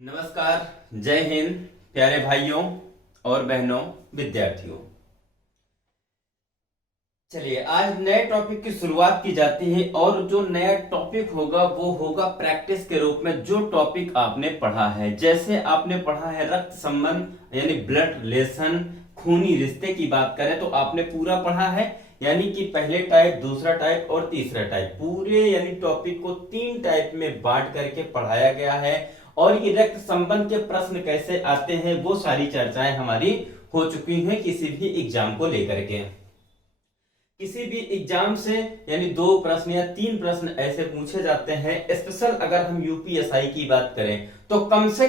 नमस्कार, जय हिंद, प्यारे भाइयों और बहनों, विद्यार्थियों। चलिए आज नए टॉपिक की शुरुआत की जाती है और जो नया टॉपिक होगा वो होगा प्रैक्टिस के रूप में जो टॉपिक आपने पढ़ा है। जैसे आपने पढ़ा है रक्त संबंध यानी ब्लड रिलेशन, खूनी रिश्ते की बात करें तो आपने पूरा पढ़ा है, यानी कि पहले टाइप, दूसरा टाइप और तीसरा टाइप, पूरे यानी टॉपिक को 3 टाइप में बांट करके पढ़ाया गया है। और ये रक्त संबंध के प्रश्न कैसे आते हैं वो सारी चर्चाएं हमारी हो चुकी हैं किसी भी एग्जाम को लेकर के। किसी भी एग्जाम से यानी 2 प्रश्न या 3 प्रश्न ऐसे पूछे जाते हैं। स्पेशल अगर हम यूपीएसआई की बात करें तो कम से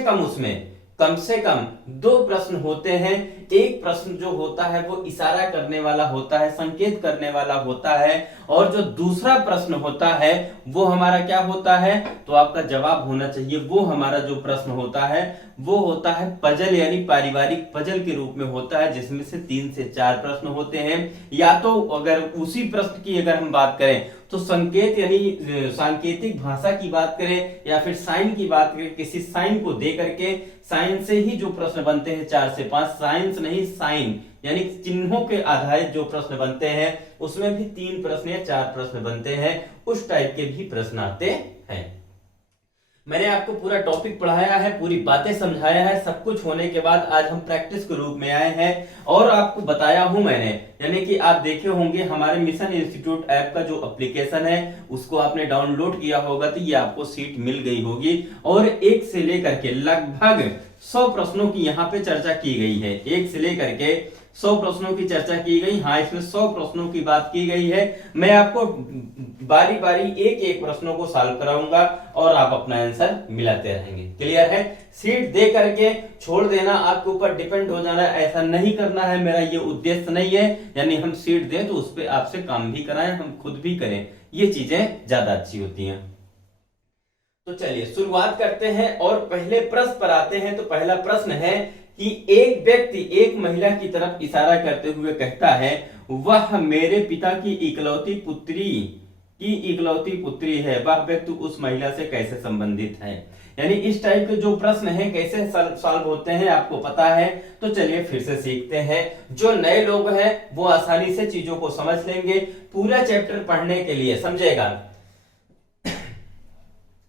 कम 2 प्रश्न होते हैं। एक प्रश्न जो होता है वो इशारा करने वाला होता है, संकेत करने वाला होता है, और जो दूसरा प्रश्न होता है वो हमारा क्या होता है, तो आपका जवाब होना चाहिए। वो हमारा जो प्रश्न होता है वो होता है पजल यानी पारिवारिक पजल के रूप में होता है, जिसमें से 3 से 4 प्रश्न होते हैं। या तो अगर उसी प्रश्न की अगर हम बात करें तो संकेत यानी सांकेतिक भाषा की बात करें या फिर साइन की बात करें, किसी साइन को दे करके साइन से ही जो प्रश्न बनते हैं 4 से 5, साइंस नहीं साइन यानी चिन्हों के आधारित जो प्रश्न बनते हैं उसमें भी 3 प्रश्न या 4 प्रश्न बनते हैं, उस टाइप के भी प्रश्न आते हैं। मैंने आपको पूरा टॉपिक पढ़ाया है, पूरी बातें समझाया है। सब कुछ होने के बाद आज हम प्रैक्टिस के रूप में आए हैं और आपको बताया हूं मैंने, यानी कि आप देखे होंगे हमारे मिशन इंस्टीट्यूट ऐप का जो एप्लीकेशन है उसको आपने डाउनलोड किया होगा तो ये आपको सीट मिल गई होगी। और 1 से लेकर के लगभग 100 प्रश्नों की यहाँ पे चर्चा की गई है। 1 से लेकर के 100 प्रश्नों की चर्चा की गई। हाँ, इसमें 100 प्रश्नों की बात की गई है। मैं आपको बारी बारी एक एक प्रश्नों को सॉल्व कराऊंगा और आप अपना आंसर मिलाते रहेंगे। क्लियर है? सीट दे करके छोड़ देना आपके ऊपर डिपेंड हो जाना, ऐसा नहीं करना है, मेरा ये उद्देश्य नहीं है। यानी हम सीट दें तो उस पर आपसे काम भी कराएं, हम खुद भी करें, ये चीजें ज्यादा अच्छी होती हैं। तो चलिए शुरुआत करते हैं और पहले प्रश्न पर आते हैं। तो पहला प्रश्न है कि एक व्यक्ति एक महिला की तरफ इशारा करते हुए कहता है, वह मेरे पिता की इकलौती पुत्री है। वह व्यक्ति उस महिला से कैसे संबंधित है? यानी इस टाइप के जो प्रश्न हैं कैसे सॉल्व होते हैं आपको पता है। तो चलिए फिर से सीखते हैं। जो नए लोग हैं वो आसानी से चीजों को समझ लेंगे। पूरा चैप्टर पढ़ने के लिए समझेगा,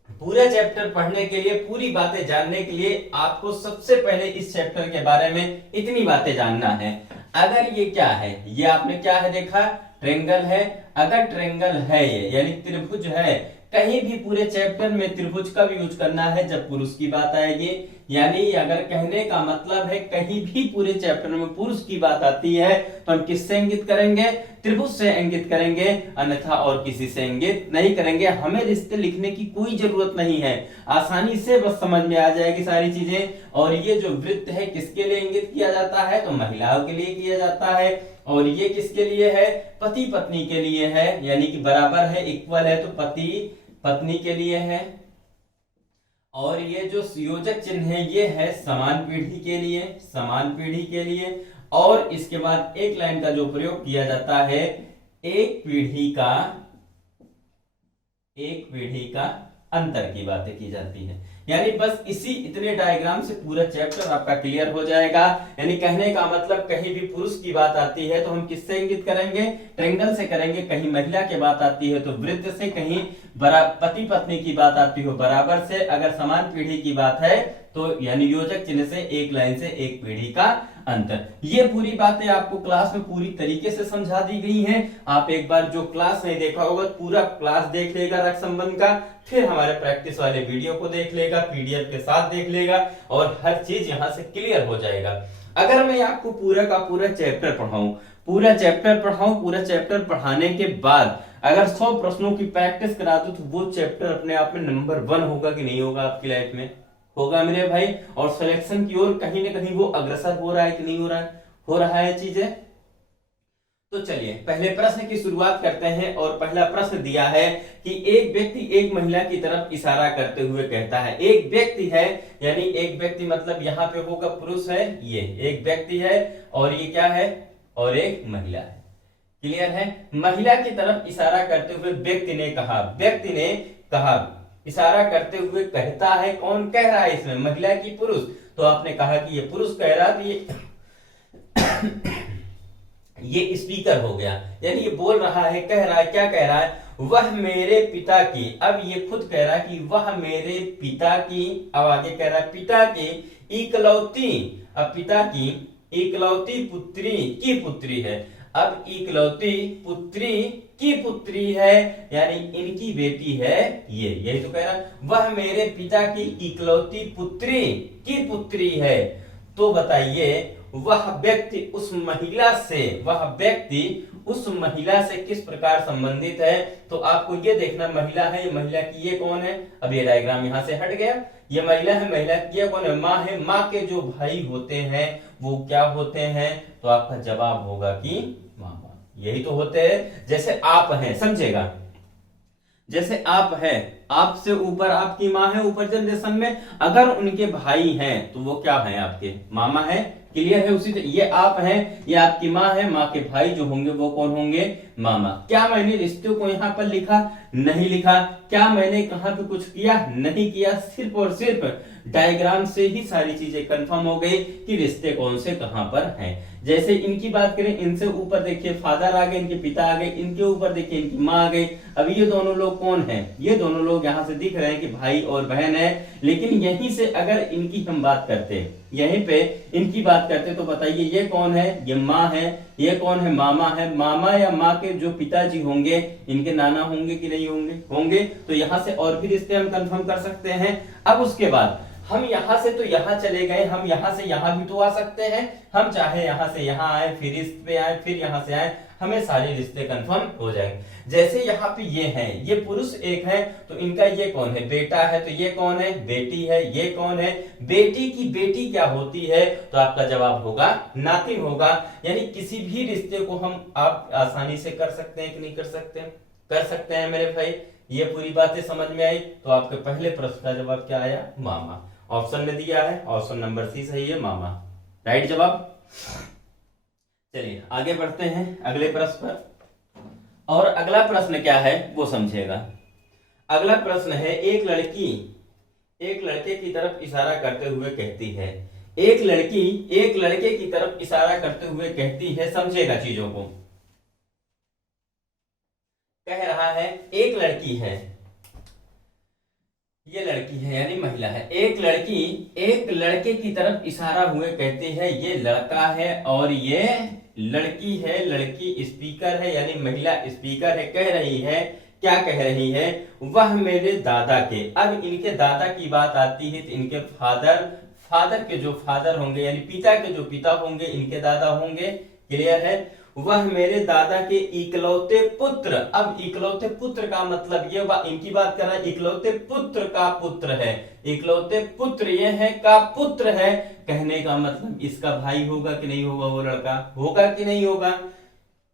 पूरा चैप्टर पढ़ने के लिए, पूरी बातें जानने के लिए आपको सबसे पहले इस चैप्टर के बारे में इतनी बातें जानना है। अगर ये क्या है, ये आपने क्या है देखा, ट्रेंगल है। अगर ट्रेंगल है ये यानी त्रिभुज है, कहीं भी पूरे चैप्टर में त्रिभुज का भी यूज करना है जब पुरुष की बात आएगी। यानी अगर कहने का मतलब है कहीं भी पूरे चैप्टर में पुरुष की बात आती है तो हम किससे इंगित करेंगे? त्रिभुज से इंगित करेंगे, अन्यथा और किसी से इंगित नहीं करेंगे। हमें रिश्ते लिखने की कोई जरूरत नहीं है, आसानी से बस समझ में आ जाएगी सारी चीजें। और ये जो वृत्त है किसके लिए इंगित किया जाता है? तो महिलाओं के लिए किया जाता है। और ये किसके लिए है? पति पत्नी के लिए है, यानी कि बराबर है, इक्वल है, तो पति पत्नी के लिए है। और ये जो संयोजक चिन्ह है ये है समान पीढ़ी के लिए, समान पीढ़ी के लिए। और इसके बाद एक लाइन का जो प्रयोग किया जाता है, एक पीढ़ी का अंतर की बातें की जाती है। यानी बस इतने डायग्राम से पूरा चैप्टर आपका क्लियर हो जाएगा। यानी कहने का मतलब कहीं भी पुरुष की बात आती है तो हम किससे इंगित करेंगे? ट्रेंगल से करेंगे। कहीं महिला की बात आती है तो वृत्त से, कहीं पति पत्नी की बात आती हो बराबर से, अगर समान पीढ़ी की बात है तो यानी योजक चिन्ह से, एक लाइन से, एक पीढ़ी का अंतर। ये पूरी बातें आपको क्लास में पूरी तरीके से समझा दी गई हैं। आप एक बार जो क्लास नहीं देखा होगा पूरा क्लास देख लेगा रक्त संबंध का, फिर हमारे प्रैक्टिस वाले वीडियो को देख लेगा, पीडीएफ के साथ देख लेगा और हर चीज यहां से क्लियर हो जाएगा। अगर मैं आपको पूरा का पूरा चैप्टर पढ़ाऊं, पूरा चैप्टर पढ़ाने के बाद अगर 100 प्रश्नों की प्रैक्टिस करा दूं तो वो चैप्टर अपने आप में नंबर 1 होगा कि नहीं होगा आपकी लाइफ में? होगा मेरे भाई। और सिलेक्शन की ओर कहीं ना कहीं वो अग्रसर हो रहा है कि नहीं हो रहा है? हो रहा है चीजें। तो चलिए पहले प्रश्न की शुरुआत करते हैं। और पहला प्रश्न दिया है कि एक व्यक्ति एक महिला की तरफ इशारा करते हुए कहता है। एक व्यक्ति है यानी एक व्यक्ति मतलब यहाँ पे होगा पुरुष है, ये एक व्यक्ति है और ये क्या है? और एक महिला है। क्लियर है? महिला की तरफ इशारा करते हुए व्यक्ति ने कहा इशारा करते हुए कहता है, कौन कह रहा है इसमें, महिला की पुरुष? तो आपने कहा कि ये पुरुष कह रहा, तो ये स्पीकर हो गया, यानी ये बोल रहा है, कह रहा है, क्या कह रहा है, वह मेरे पिता की। अब ये खुद कह रहा है कि वह मेरे पिता की, अब आगे कह रहा है पिता की इकलौती, अब पिता की इकलौती पुत्री की पुत्री है। अब इकलौती पुत्री की पुत्री है, यानी इनकी बेटी है ये, यही तो कह रहा है, वह मेरे पिता की इकलौती पुत्री की पुत्री है। तो बताइए वह व्यक्ति उस महिला से, वह व्यक्ति उस महिला से किस प्रकार संबंधित है? तो आपको ये देखना, महिला है, ये महिला की ये कौन है? अब ये डायग्राम यहां से हट गया, ये महिला है, महिला की ये कौन है? माँ है। माँ के जो भाई होते हैं वो क्या होते हैं? तो आपका जवाब होगा कि मामा, यही तो होते हैं। जैसे आप हैं, समझेगा, जैसे आप हैं, आपसे ऊपर आपकी माँ है, ऊपर जनरेशन में, अगर उनके भाई हैं तो वो क्या है? आपके मामा है। क्लियर है? उसी तरह ये आप हैं, ये आपकी माँ है, माँ के भाई जो होंगे वो कौन होंगे? मामा। क्या मैंने रिश्ते को यहाँ पर लिखा? नहीं लिखा। क्या मैंने कहाँ पे कुछ किया? नहीं किया। सिर्फ और सिर्फ डायग्राम से ही सारी चीजें कंफर्म हो गई कि रिश्ते कौन से कहां पर हैं। जैसे इनकी बात करें, इनसे ऊपर देखिए फादर आ गए, इनके पिता आ गए, इनके ऊपर देखिए इनकी माँ आ गई। अब ये दोनों लोग कौन हैं? ये दोनों लोग यहाँ से दिख रहे हैं कि भाई और बहन है। लेकिन यहीं से अगर इनकी हम बात करते, यहीं पे इनकी बात करते, तो बताइए ये कौन है? ये माँ है। ये कौन है? मामा है। मामा या माँ के जो पिताजी होंगे, इनके नाना होंगे कि नहीं होंगे? होंगे। तो यहाँ से और भी रिश्ते हम कंफर्म कर सकते हैं। अब उसके बाद हम यहां से तो यहां चले गए, हम यहां से यहां भी तो आ सकते हैं। हम चाहे यहां से यहां आए, फिर इस पे आए, फिर यहां से आए, हमें सारे रिश्ते कंफर्म हो जाएंगे। जैसे यहाँ पे ये हैं, ये पुरुष एक है, तो इनका ये कौन है? बेटा है। तो ये कौन है? बेटी है। ये कौन है? बेटी की बेटी क्या होती है? तो आपका जवाब होगा नातिन होगा। यानी किसी भी रिश्ते को हम आप आसानी से कर सकते हैं कि नहीं कर सकते? कर सकते हैं मेरे भाई। ये पूरी बातें समझ में आई। तो आपके पहले प्रश्न का जवाब क्या आया? मामा। ऑप्शन में दिया है, ऑप्शन नंबर सी सही है, मामा। राइट जवाब। चलिए आगे बढ़ते हैं अगले प्रश्न पर। और अगला प्रश्न क्या है वो समझेगा। अगला प्रश्न है, एक लड़की एक लड़के की तरफ इशारा करते हुए कहती है, एक लड़की एक लड़के की तरफ इशारा करते हुए कहती है, समझेगा चीजों को। कह रहा है एक लड़की है, ये लड़की है यानी महिला है, एक लड़की एक लड़के की तरफ इशारा हुए कहती है, ये लड़का है और ये लड़की है। लड़की स्पीकर है यानी महिला स्पीकर है। कह रही है, क्या कह रही है? वह मेरे दादा के। अब इनके दादा की बात आती है तो इनके फादर के जो फादर होंगे यानी पिता के जो पिता होंगे, इनके दादा होंगे। क्लियर है? वह मेरे दादा के इकलौते पुत्र। अब इकलौते पुत्र का मतलब ये इनकी बात कर रहा है, इकलौते पुत्र का पुत्र है। इकलौते पुत्र ये है का पुत्र है। कहने का मतलब इसका भाई होगा कि नहीं होगा? वो लड़का होगा कि नहीं होगा?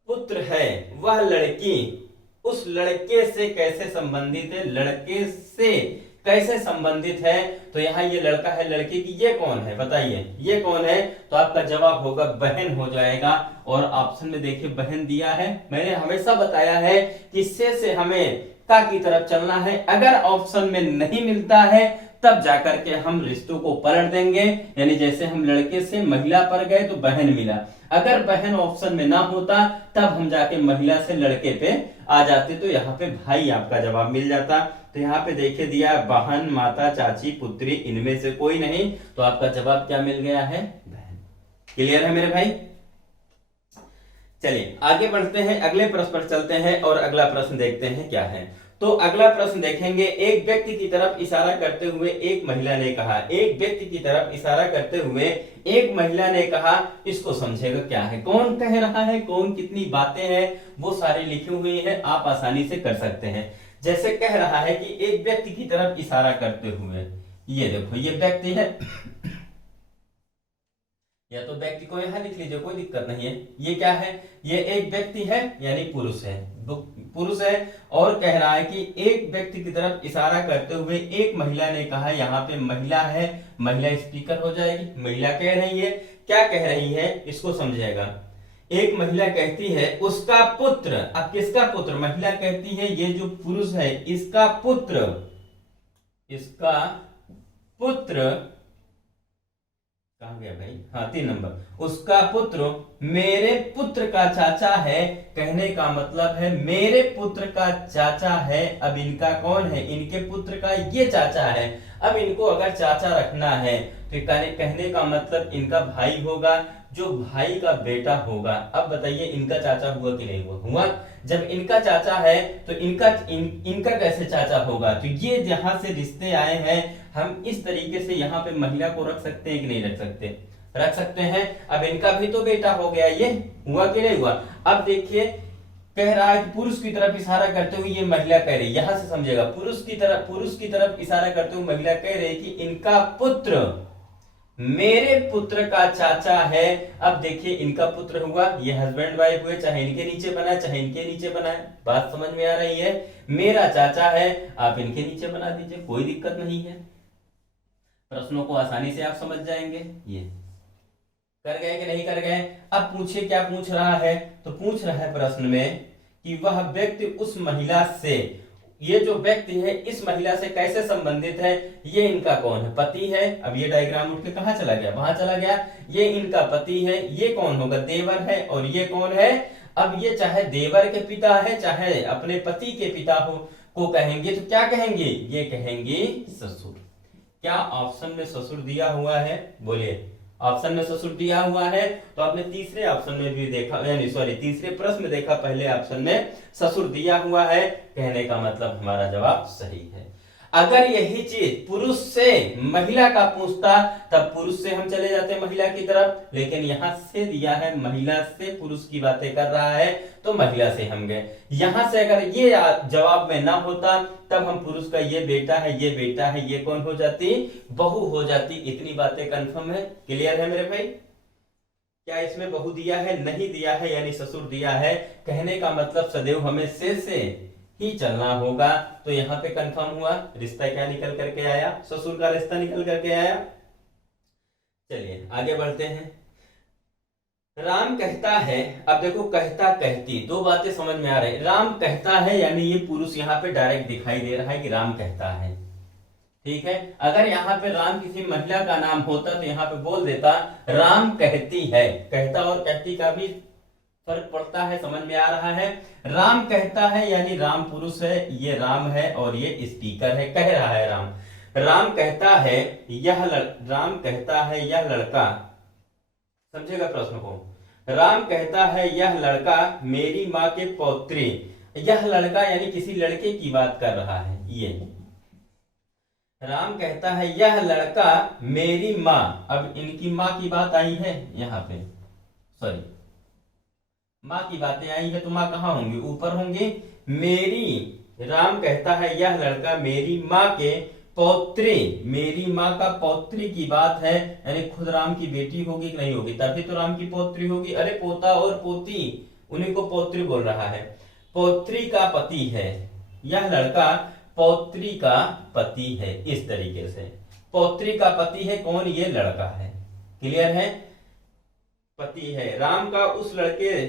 पुत्र है। वह लड़की उस लड़के से कैसे संबंधित है? लड़के से कैसे संबंधित है? तो यहाँ ये लड़का है, लड़के की ये कौन है? बताइए ये कौन है? तो आपका जवाब होगा बहन हो जाएगा। और ऑप्शन में देखिए बहन दिया है। मैंने हमेशा बताया है कि से हमें का की तरफ चलना है। अगर ऑप्शन में नहीं मिलता है तब जाकर के हम रिश्तों को पलट देंगे। यानी जैसे हम लड़के से महिला पर गए तो बहन मिला, अगर बहन ऑप्शन में ना होता तब हम जाके महिला से लड़के पे आ जाते, तो यहाँ पे भाई आपका जवाब मिल जाता। तो यहाँ पे देखिए दिया बहन, माता, चाची, पुत्री, इनमें से कोई नहीं। तो आपका जवाब क्या मिल गया है? बहन। क्लियर है मेरे भाई? चलिए आगे बढ़ते हैं, अगले प्रश्न पर चलते हैं और अगला प्रश्न देखते हैं क्या है। तो अगला प्रश्न देखेंगे, एक व्यक्ति की तरफ इशारा करते हुए एक महिला ने कहा, एक व्यक्ति की तरफ इशारा करते हुए एक महिला ने कहा, इसको समझेगा क्या है? कौन कह रहा है, कौन कितनी बातें हैं वो सारी लिखी हुई है, आप आसानी से कर सकते हैं। जैसे कह रहा है कि एक व्यक्ति की तरफ इशारा करते हुए, ये देखो ये व्यक्ति है, या तो व्यक्ति को यहां लिख लीजिए, कोई दिक्कत नहीं है। ये क्या है? ये एक व्यक्ति है यानी पुरुष है, पुरुष है। और कह रहा है कि एक व्यक्ति की तरफ इशारा करते हुए एक महिला ने कहा, यहाँ पे महिला है, महिला स्पीकर हो जाएगी। महिला कह रही है, क्या कह रही है इसको समझेगा। एक महिला कहती है उसका पुत्र। अब किसका पुत्र? महिला कहती है ये जो पुरुष है इसका पुत्र, इसका पुत्र, कहाँ गया भाई, हाँ 3 नंबर, उसका पुत्र मेरे पुत्र का चाचा है। कहने का मतलब है मेरे पुत्र का चाचा है। अब इनका कौन है, इनके पुत्र का ये चाचा है। अब इनको अगर चाचा रखना है तो कहने का मतलब इनका भाई होगा, जो भाई का बेटा होगा। अब बताइए इनका चाचा हुआ कि नहीं हुआ, हुआ। जब इनका चाचा है तो इनका कैसे चाचा होगा, तो ये जहां से रिश्ते आए हैं हम इस तरीके से यहाँ पे महिला को रख सकते हैं कि नहीं रख सकते, रख सकते हैं। अब इनका भी तो बेटा हो गया, ये हुआ कि नहीं हुआ। अब देखिए कह रहा है कि पुरुष की तरफ इशारा करते हुए ये महिला कह रही, यहां से समझेगा, पुरुष की तरफ इशारा करते हुए महिला कह रही कि इनका पुत्र मेरे पुत्र का चाचा है। अब देखिए इनका पुत्र हुआ, ये हस्बैंड वाइफ हुए, चाहे इनके नीचे बनाए चाहे इनके नीचे बनाए, बात समझ में आ रही है। मेरा चाचा है, आप इनके नीचे बना दीजिए, कोई दिक्कत नहीं है। प्रश्नों को आसानी से आप समझ जाएंगे। ये कर गए कि नहीं कर गए। अब पूछे क्या पूछ रहा है, तो पूछ रहा है प्रश्न में कि वह व्यक्ति उस महिला से, ये जो व्यक्ति है इस महिला से कैसे संबंधित है। ये इनका कौन है, पति है। अब ये डायग्राम उठ के कहां चला गया, वहां चला गया। ये इनका पति है, ये कौन होगा, देवर है। और ये कौन है, अब ये चाहे देवर के पिता है चाहे अपने पति के पिता हो को कहेंगे तो क्या कहेंगे, ये कहेंगे ससुर। क्या ऑप्शन में ससुर दिया हुआ है, बोलिए। ऑप्शन में ससुर दिया हुआ है, तो आपने तीसरे ऑप्शन में भी देखा, यानी सॉरी तीसरे प्रश्न में देखा, पहले ऑप्शन में ससुर दिया हुआ है। कहने का मतलब हमारा जवाब सही है। अगर यही चीज पुरुष से महिला का पूछता तब पुरुष से हम चले जाते महिला की तरफ, लेकिन यहां से दिया है महिला से पुरुष की बातें कर रहा है तो महिला से हम गए। यहां से अगर ये जवाब में ना होता तब हम पुरुष का ये बेटा है, ये बेटा है, ये कौन हो जाती, बहू हो जाती। इतनी बातें कंफर्म है, क्लियर है मेरे भाई। क्या इसमें बहू दिया है, नहीं दिया है, यानी ससुर दिया है। कहने का मतलब सदैव हमें से ही चलना होगा। तो यहाँ पे कंफर्म हुआ, रिश्ता क्या निकल करके आया, ससुर का रिश्ता निकल करके आया। चलिए आगे बढ़ते हैं। राम कहता है, अब देखो कहता कहती दो बातें समझ में आ रही। राम कहता है यानी ये पुरुष यहाँ पे डायरेक्ट दिखाई दे रहा है कि राम कहता है, ठीक है। अगर यहाँ पे राम किसी महिला का नाम होता तो यहाँ पे बोल देता राम कहती है। कहता और कहती का भी फर्क पड़ता है, समझ में आ रहा है। राम कहता है यानी राम पुरुष है, ये राम है और ये स्पीकर है, कह रहा है राम। राम कहता है राम कहता है यह लड़का, समझेगा प्रश्न को। राम कहता है यह लड़का मेरी माँ के पौत्री। यह लड़का यानी किसी लड़के की बात कर रहा है। ये राम कहता है यह लड़का मेरी माँ, अब इनकी माँ की बात आई है यहाँ पे, सॉरी माँ की बातें आई है तो माँ कहाँ होंगी, ऊपर होंगे। राम कहता है यह लड़का मेरी माँ के पौत्री, मेरी माँ का पौत्री की बात है, यानी खुद राम की बेटी होगी कि नहीं होगी, तभी तो राम की पौत्री होगी। अरे पोता और पोती, उन्हीं को पौत्री बोल रहा है। पौत्री का पति है, यह लड़का पौत्री का पति है। इस तरीके से पौत्री का पति है कौन, ये लड़का है, क्लियर है, पति है। राम का उस लड़के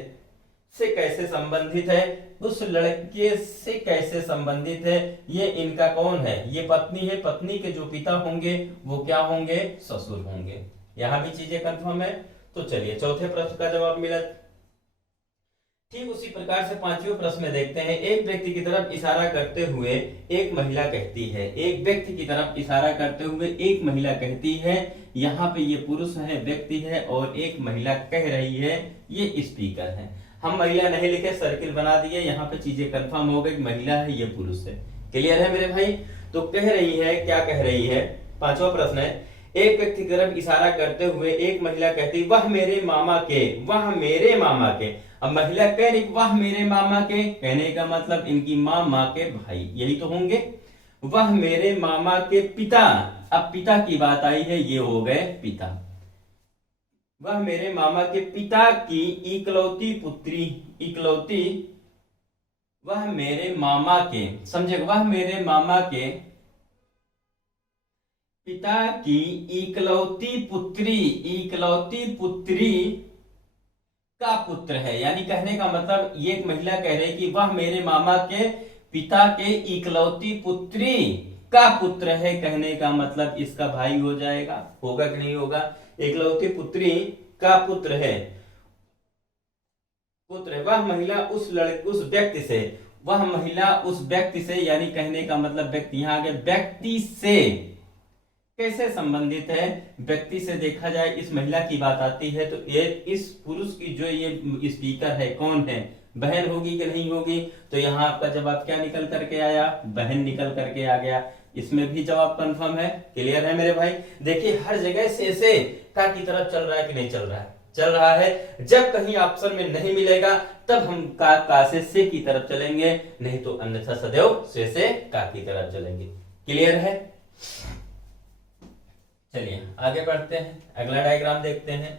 से कैसे संबंधित है, उस लड़के से कैसे संबंधित है, ये इनका कौन है, ये पत्नी है। पत्नी के जो पिता होंगे वो क्या होंगे, ससुर होंगे। यहां भी चीजें कंफर्म है। तो चलिए चौथे प्रश्न का जवाब मिला। ठीक उसी प्रकार से पांचवें प्रश्न में देखते हैं। एक व्यक्ति की तरफ इशारा करते हुए एक महिला कहती है, एक व्यक्ति की तरफ इशारा करते हुए एक महिला कहती है। यहाँ पे ये पुरुष है, व्यक्ति है, और एक महिला कह रही है, ये स्पीकर है। हम महिला नहीं लिखे, सर्किल बना दिए, यहाँ पे चीजें कंफर्म हो गई, महिला है, ये पुरुष है। क्लियर है मेरे भाई। तो कह रही है, क्या कह रही है, पांचवा प्रश्न है। एक व्यक्ति की तरफ इशारा करते हुए एक महिला कहती वह मेरे मामा के, वह मेरे मामा के। अब महिला कह रही वह मेरे मामा के, कहने का मतलब इनकी माँ, माँ के भाई, यही तो होंगे। वह मेरे मामा के पिता, अब पिता की बात आई है, ये हो गए पिता। वह मेरे मामा के पिता की इकलौती पुत्री, इकलौती, वह मेरे मामा के, समझे, वह मेरे मामा के पिता की इकलौती पुत्री, इकलौती पुत्री का पुत्र है। यानी कहने का मतलब ये एक महिला कह रही कि वह मेरे मामा के पिता के इकलौती पुत्री का पुत्र है, कहने का मतलब इसका भाई हो जाएगा, होगा कि नहीं होगा। एकलौती पुत्री का पुत्र है, वह महिला उस व्यक्ति से, वह महिला उस व्यक्ति से, यानी कहने का मतलब व्यक्ति, यहां आगे व्यक्ति से कैसे संबंधित है। व्यक्ति से देखा जाए, इस महिला की बात आती है तो ये इस पुरुष की जो ये स्पीकर है कौन है, बहन होगी कि नहीं होगी। तो यहाँ आपका जवाब क्या निकल करके आया, बहन निकल करके आ गया। इसमें भी जवाब कंफर्म है, क्लियर है मेरे भाई। देखिए हर जगह से का की तरफ चल रहा है कि नहीं चल रहा है, चल रहा है। जब कहीं ऑप्शन में नहीं मिलेगा तब हम का से की तरफ चलेंगे, नहीं तो अन्यथा सदैव से का की तरफ चलेंगे, क्लियर है। चलिए आगे बढ़ते हैं, अगला डायग्राम देखते हैं।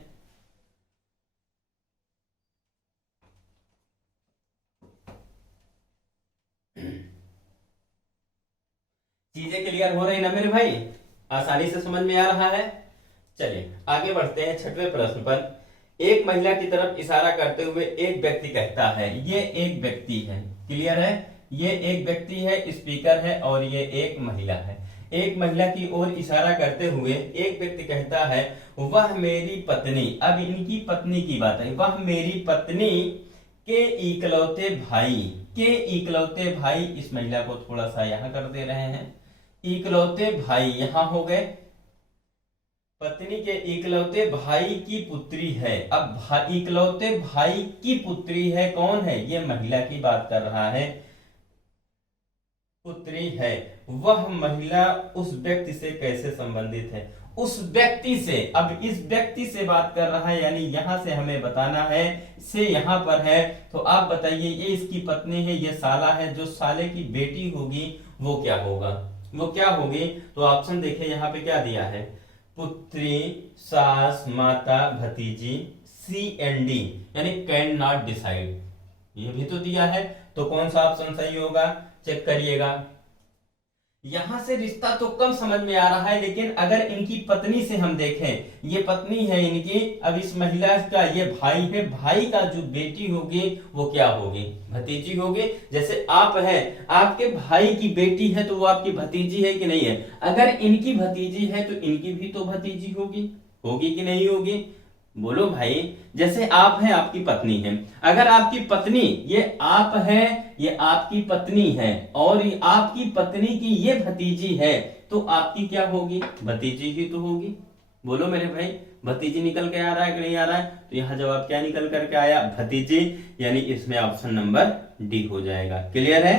चीजें क्लियर हो रही ना मेरे भाई, आसानी से समझ में आ रहा है। चलिए आगे बढ़ते हैं छठवें प्रश्न पर। एक महिला की तरफ इशारा करते हुए एक व्यक्ति कहता है, ये एक व्यक्ति है, क्लियर है, ये एक व्यक्ति है, स्पीकर है और ये एक महिला है। एक महिला की ओर इशारा करते हुए एक व्यक्ति कहता है, वह मेरी पत्नी, अब इनकी पत्नी की बात है, वह मेरी पत्नी के इकलौते भाई, के इकलौते भाई, इस महिला को थोड़ा सा यहां कर दे रहे हैं, इकलौते भाई यहां हो गए, पत्नी के इकलौते भाई की पुत्री है। अब इकलौते भाई की पुत्री है, कौन है, ये महिला की बात कर रहा है, पुत्री है। वह महिला उस व्यक्ति से कैसे संबंधित है, उस व्यक्ति से। अब इस व्यक्ति से बात कर रहा है, यानी यहां से हमें बताना है, से यहां पर है, तो आप बताइए ये इसकी पत्नी है, ये साला है, जो साले की बेटी होगी वो क्या होगा, वो क्या होगी। तो ऑप्शन देखिए यहाँ पे क्या दिया है, पुत्री, सास, माता, भतीजी, सी एंड डी, यानी कैन नॉट डिसाइड, ये भी तो दिया है। तो कौन सा ऑप्शन सही होगा, चेक करिएगा। यहां से रिश्ता तो कम समझ में आ रहा है, लेकिन अगर इनकी पत्नी से हम देखें, ये पत्नी है इनकी, अब इस महिला का ये भाई है, भाई का जो बेटी होगी वो क्या होगी, भतीजी होगी। जैसे आप हैं, आपके भाई की बेटी है तो वो आपकी भतीजी है कि नहीं है। अगर इनकी भतीजी है तो इनकी भी तो भतीजी होगी, होगी कि नहीं होगी, बोलो भाई। जैसे आप हैं, आपकी पत्नी है, अगर आपकी पत्नी, ये आप है, ये आपकी पत्नी है, और ये आपकी पत्नी की ये भतीजी है, तो आपकी क्या होगी, भतीजी ही तो होगी। बोलो मेरे भाई, भतीजी निकल के आ रहा है कि नहीं आ रहा है। तो यहां जवाब क्या निकल करके आया, भतीजी, यानी इसमें ऑप्शन नंबर डी हो जाएगा, क्लियर है।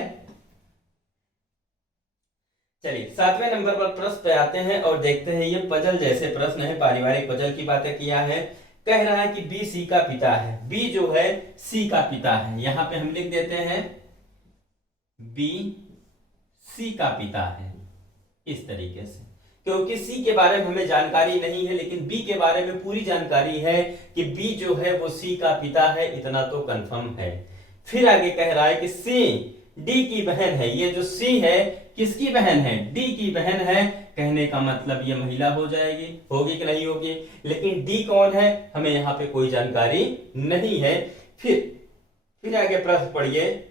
चलिए 7वें नंबर पर प्रश्न पे आते हैं और देखते हैं, ये पजल जैसे प्रश्न है, पारिवारिक पजल की बातें किया है। कह रहा है कि बी सी का पिता है, बी जो है सी का पिता है, यहां पे हम लिख देते हैं बी सी का पिता है, इस तरीके से, क्योंकि सी के बारे में हमें जानकारी नहीं है, लेकिन बी के बारे में पूरी जानकारी है कि बी जो है वो सी का पिता है, इतना तो कंफर्म है। फिर आगे कह रहा है कि सी डी की बहन है, ये जो सी है किसकी बहन है, डी की बहन है, कहने का मतलब ये महिला हो जाएगी, होगी कि नहीं होगी। लेकिन डी कौन है, हमें यहाँ पे कोई जानकारी नहीं है। फिर आगे प्रश्न पढ़िए,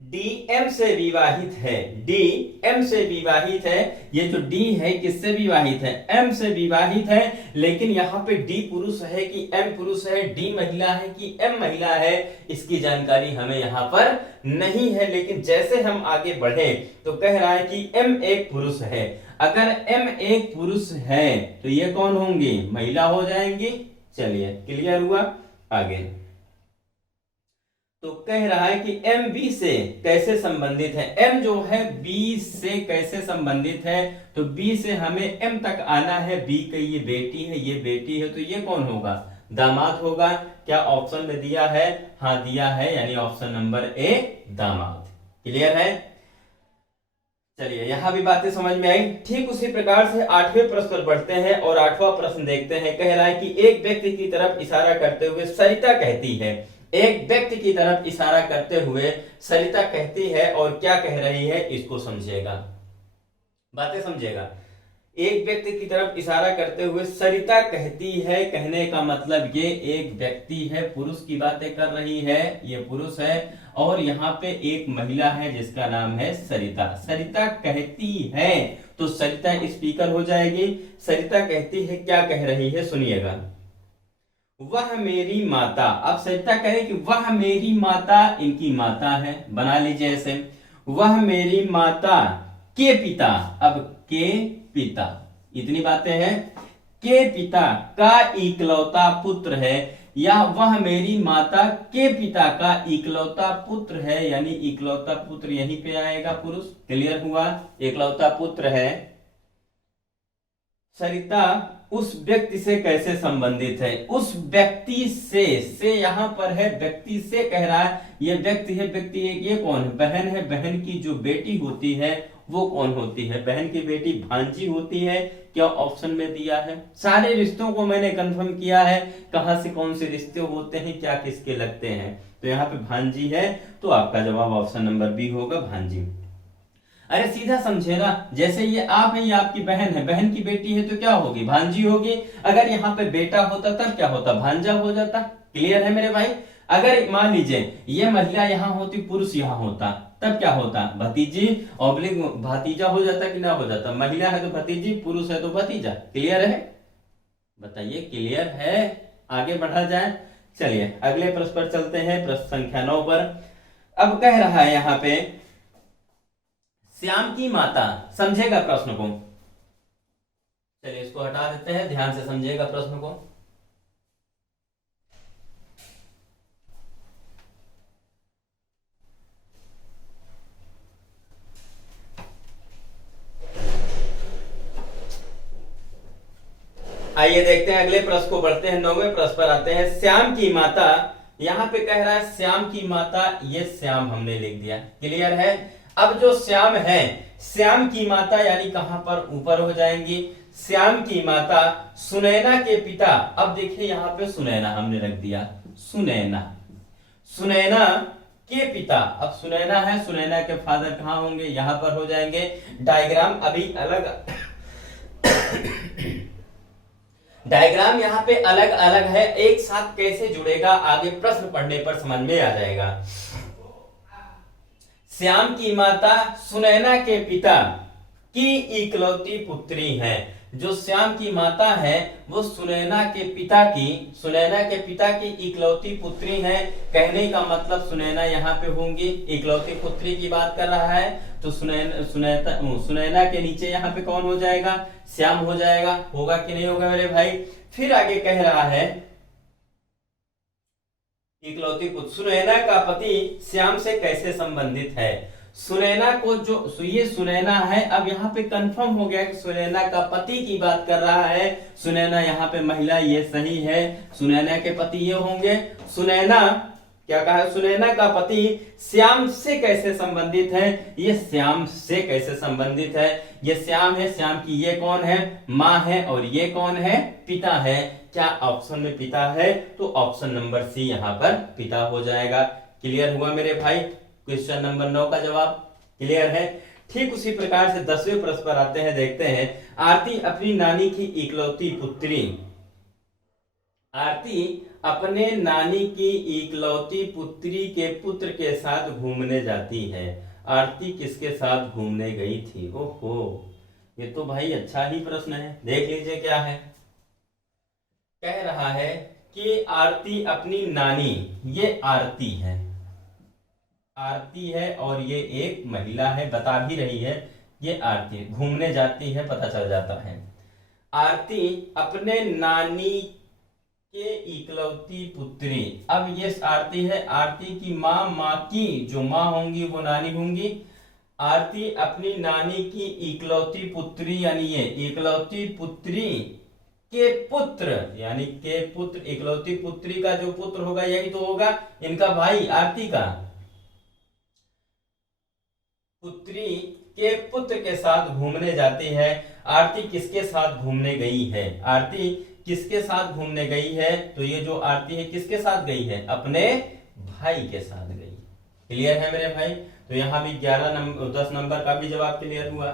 डी एम से विवाहित है, डी एम से विवाहित है, ये जो डी है किससे विवाहित है, एम से विवाहित है। लेकिन यहाँ पे डी पुरुष है कि एम पुरुष है, डी महिला है कि एम महिला है, इसकी जानकारी हमें यहाँ पर नहीं है। लेकिन जैसे हम आगे बढ़े तो कह रहा है कि एम एक पुरुष है, अगर एम एक पुरुष है तो ये कौन होंगी, महिला हो जाएंगी। चलिए क्लियर हुआ। आगे तो कह रहा है कि एम बी से कैसे संबंधित है, एम जो है बी से कैसे संबंधित है, तो बी से हमें एम तक आना है। बी की ये बेटी है, ये बेटी है, तो ये कौन होगा, दामाद होगा। क्या ऑप्शन में दिया है, हाँ दिया है, यानी ऑप्शन नंबर ए दामाद, क्लियर है। चलिए यहां भी बातें समझ में आई। ठीक उसी प्रकार से 8वें प्रश्न पर बढ़ते हैं और 8वां प्रश्न देखते हैं। कह रहा है कि एक व्यक्ति की तरफ इशारा करते हुए सरिता कहती है, एक व्यक्ति की तरफ इशारा करते हुए सरिता कहती है, और क्या कह रही है इसको समझिएगा, बातें समझिएगा। एक व्यक्ति की तरफ इशारा करते हुए सरिता कहती है, कहने का मतलब ये एक व्यक्ति है, पुरुष की बातें कर रही है, ये पुरुष है, और यहाँ पे एक महिला है जिसका नाम है सरिता। सरिता कहती है तो सरिता स्पीकर हो जाएगी। सरिता कहती है, क्या कह रही है सुनिएगा। वह मेरी माता, अब सरिता कहे कि वह मेरी माता, इनकी माता है, बना लीजिए ऐसे, वह मेरी माता के पिता, अब के पिता, इतनी बातें हैं, के पिता का इकलौता पुत्र है, या वह मेरी माता के पिता का इकलौता पुत्र है, यानी इकलौता पुत्र यहीं पे आएगा पुरुष। क्लियर हुआ, इकलौता पुत्र है। सरिता उस व्यक्ति से कैसे संबंधित है, उस व्यक्ति से यहां पर है, व्यक्ति से कह रहा है, ये व्यक्ति है, व्यक्ति ये कौन है, बहन है, बहन की जो बेटी होती है वो कौन होती है, बहन की बेटी भांजी होती है, क्या ऑप्शन में दिया है। सारे रिश्तों को मैंने कंफर्म किया है, कहां से कौन से रिश्ते होते हैं, क्या किसके लगते हैं, तो यहाँ पे भांजी है, तो आपका जवाब ऑप्शन नंबर बी होगा, भांजी। अरे सीधा समझे ना, जैसे ये आप है, ये आपकी बहन है, बहन की बेटी है तो क्या होगी, भांजी होगी। अगर यहाँ पे बेटा होता तब क्या होता, भांजा हो जाता। क्लियर है मेरे भाई। अगर मान लीजिए ये महिला यहाँ होती, पुरुष यहाँ होता, तब क्या होता, भतीजी ऑब्लिक भतीजा हो जाता कि ना हो जाता। महिला है तो भतीजी, पुरुष है तो भतीजा। क्लियर है, बताइए क्लियर है। आगे बढ़ा जाए, चलिए अगले प्रश्न पर चलते हैं, प्रश्न संख्या 9 पर। अब कह रहा है यहाँ पे, श्याम की माता, समझेगा प्रश्न को, चलिए इसको हटा देते हैं, ध्यान से समझिएगा प्रश्न को। आइए देखते हैं अगले प्रश्न को, बढ़ते हैं 9वें प्रश्न पर आते हैं। श्याम की माता, यहां पे कह रहा है श्याम की माता, ये श्याम हमने लिख दिया। क्लियर है। अब जो श्याम है, श्याम की माता यानी कहां पर, ऊपर हो जाएंगी। श्याम की माता सुनैना के पिता, अब देखिए यहां पे सुनैना हमने रख दिया, सुनैना, सुनैना के पिता। अब सुनैना है, सुनैना के फादर कहां होंगे, यहां पर हो जाएंगे। डायग्राम अभी अलग डायग्राम यहाँ पे अलग अलग है, एक साथ कैसे जुड़ेगा आगे प्रश्न पढ़ने पर समझ में आ जाएगा। श्याम की माता सुनैना के पिता की इकलौती पुत्री है। जो श्याम की माता है वो सुनैना के पिता की इकलौती पुत्री है। कहने का मतलब सुनैना यहाँ पे होंगी, इकलौती पुत्री की बात कर रहा है, तो सुनैना के नीचे यहाँ पे कौन हो जाएगा, श्याम हो जाएगा। होगा कि नहीं होगा मेरे भाई। फिर आगे कह रहा है, इकलौती पुत्र, सुनैना का पति श्याम से कैसे संबंधित है। सुनैना को जो ये सुनैना है, अब यहाँ पे कंफर्म हो गया कि सुनैना का पति की बात कर रहा है। सुनैना यहाँ पे महिला, ये सही है, सुनैना के पति ये होंगे। सुनैना क्या कहा, सुनैना का पति श्याम से कैसे संबंधित है, ये श्याम से कैसे संबंधित है, ये श्याम है, श्याम की ये कौन है, माँ है, और ये कौन है, पिता है। क्या ऑप्शन में पिता है, तो ऑप्शन नंबर सी यहाँ पर पिता हो जाएगा। क्लियर हुआ मेरे भाई, क्वेश्चन नंबर 9 का जवाब क्लियर है। ठीक उसी प्रकार से 10वें प्रश्न पर आते हैं, देखते हैं। आरती अपनी नानी की इकलौती पुत्री, आरती अपने नानी की इकलौती पुत्री के पुत्र के साथ घूमने जाती है। आरती किसके साथ घूमने गई थी। ओहो, ये तो भाई अच्छा ही प्रश्न है, देख लीजिए क्या है। कह रहा है कि आरती अपनी नानी, ये आरती है, आरती है, और ये एक महिला है, बता भी रही है ये आरती है, घूमने जाती है, पता चल जाता है। आरती अपने नानी के इकलौती पुत्री, अब ये आरती है, आरती की माँ, माँ की जो माँ होंगी वो नानी होंगी। आरती अपनी नानी की इकलौती पुत्री, यानी ये इकलौती पुत्री के पुत्र, यानी के पुत्र, इकलौती पुत्री का जो पुत्र होगा यही तो होगा इनका भाई, आरती का पुत्री के पुत्र के साथ घूमने जाती है। आरती किसके साथ घूमने गई है, आरती किसके साथ घूमने गई है, तो ये जो आरती है किसके साथ गई है, अपने भाई के साथ गई। क्लियर है मेरे भाई। तो यहाँ भी 10 नंबर का भी जवाब क्लियर हुआ।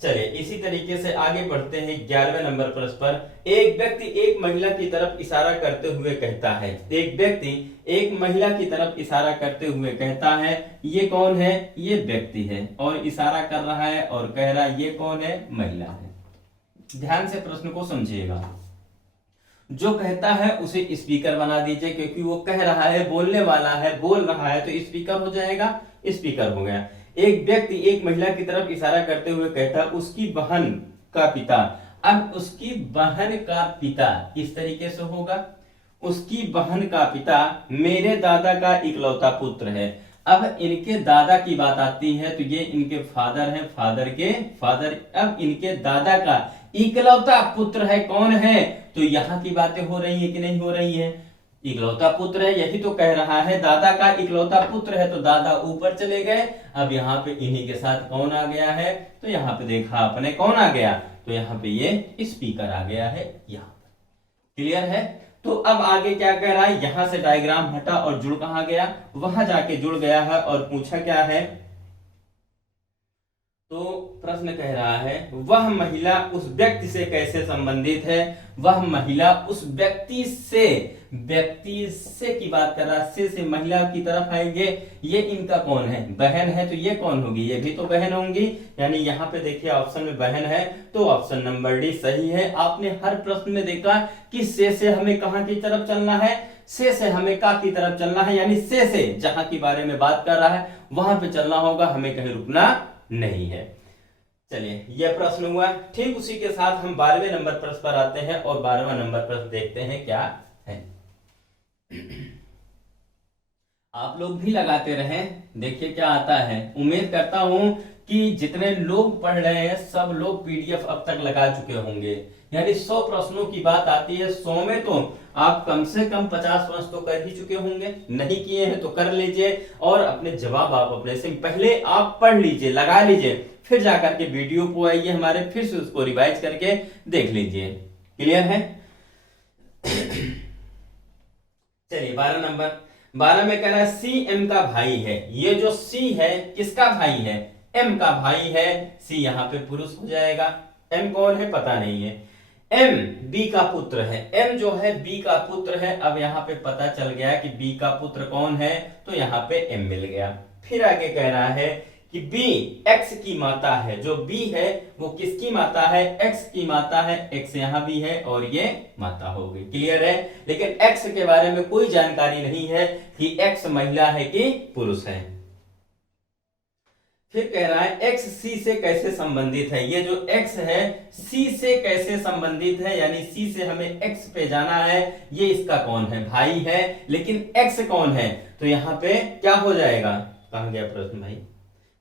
चलिए इसी तरीके से आगे बढ़ते हैं 11वें नंबर प्रश्न पर। एक व्यक्ति एक महिला की तरफ इशारा करते हुए कहता है, एक व्यक्ति एक महिला की तरफ इशारा करते हुए कहता है, ये कौन है? ये व्यक्ति है और इशारा कर रहा है और कह रहा है ये कौन है? महिला है। ध्यान से प्रश्न को समझिएगा। जो कहता है उसे स्पीकर बना दीजिए, क्योंकि वो कह रहा है, बोलने वाला है, बोल रहा है, तो स्पीकर हो जाएगा, स्पीकर हो गया। एक व्यक्ति एक महिला की तरफ इशारा करते हुए कहता है, उसकी बहन का पिता। अब उसकी बहन का पिता किस तरीके से होगा? उसकी बहन का पिता मेरे दादा का इकलौता पुत्र है। अब इनके दादा की बात आती है तो ये इनके फादर हैं, फादर के फादर। अब इनके दादा का इकलौता पुत्र है, कौन है? तो यहाँ की बातें हो रही है कि नहीं हो रही है? इकलौता पुत्र है, यही तो कह रहा है, दादा का इकलौता पुत्र है, तो दादा ऊपर चले गए। अब यहाँ पे इन्हीं के साथ कौन आ गया है? तो यहाँ पे देखा आपने कौन आ गया? तो यहाँ पे ये स्पीकर आ गया है यहाँ पर। क्लियर है? तो अब आगे क्या कह रहा है? यहां से डायग्राम हटा और जुड़ कहां गया? वहां जाके जुड़ गया है और पूछा क्या है? तो प्रश्न कह रहा है, वह महिला उस व्यक्ति से कैसे संबंधित है? वह महिला उस व्यक्ति से की बात कर रहा है, से महिला की तरफ आएंगे। ये इनका कौन है? बहन है, तो ये कौन होगी? ये भी तो बहन होंगी। यानी यहाँ पे देखिए ऑप्शन में बहन है, तो ऑप्शन नंबर डी सही है। आपने हर प्रश्न में देखा कि से हमें कहां की तरफ चलना है? से हमें का की तरफ चलना है, यानी से जहां के बारे में बात कर रहा है वहां पे चलना होगा, हमें कहीं रुकना नहीं है। चलिए यह प्रश्न हुआ। ठीक उसी के साथ हम 12वें नंबर प्रश्न पर आते हैं और 12वां नंबर प्रश्न देखते हैं क्या है। आप लोग भी लगाते रहें, देखिए क्या आता है। उम्मीद करता हूं कि जितने लोग पढ़ रहे हैं सब लोग पीडीएफ अब तक लगा चुके होंगे। यानी 100 प्रश्नों की बात आती है, 100 में तो आप कम से कम 50 प्रश्न तो कर ही चुके होंगे। नहीं किए हैं तो कर लीजिए और अपने जवाब आप अपने से पहले आप पढ़ लीजिए, लगा लीजिए, फिर जाकर के वीडियो को आइए हमारे, फिर से उसको रिवाइज करके देख लीजिए। क्लियर है? चलिए 12 नंबर। 12 में कह रहा है सी एम का भाई है। ये जो सी है किसका भाई है? एम का भाई है। सी यहाँ पे पुरुष हो जाएगा। एम कौन है पता नहीं है। एम बी का पुत्र है। एम जो है बी का पुत्र है। अब यहाँ पे पता चल गया कि बी का पुत्र कौन है, तो यहाँ पे एम मिल गया। फिर आगे कह रहा है कि बी एक्स की माता है। जो बी है वो किसकी माता है? एक्स की माता है। एक्स यहाँ भी है और ये माता हो गई। क्लियर है? लेकिन एक्स के बारे में कोई जानकारी नहीं है कि एक्स महिला है कि पुरुष है। फिर कह रहा है एक्स सी से कैसे संबंधित है। ये जो एक्स है सी से कैसे संबंधित है, यानी सी से हमें एक्स पे जाना है। ये इसका कौन है? भाई है। लेकिन एक्स कौन है? तो यहाँ पे क्या हो जाएगा? कहां गया प्रश्न भाई?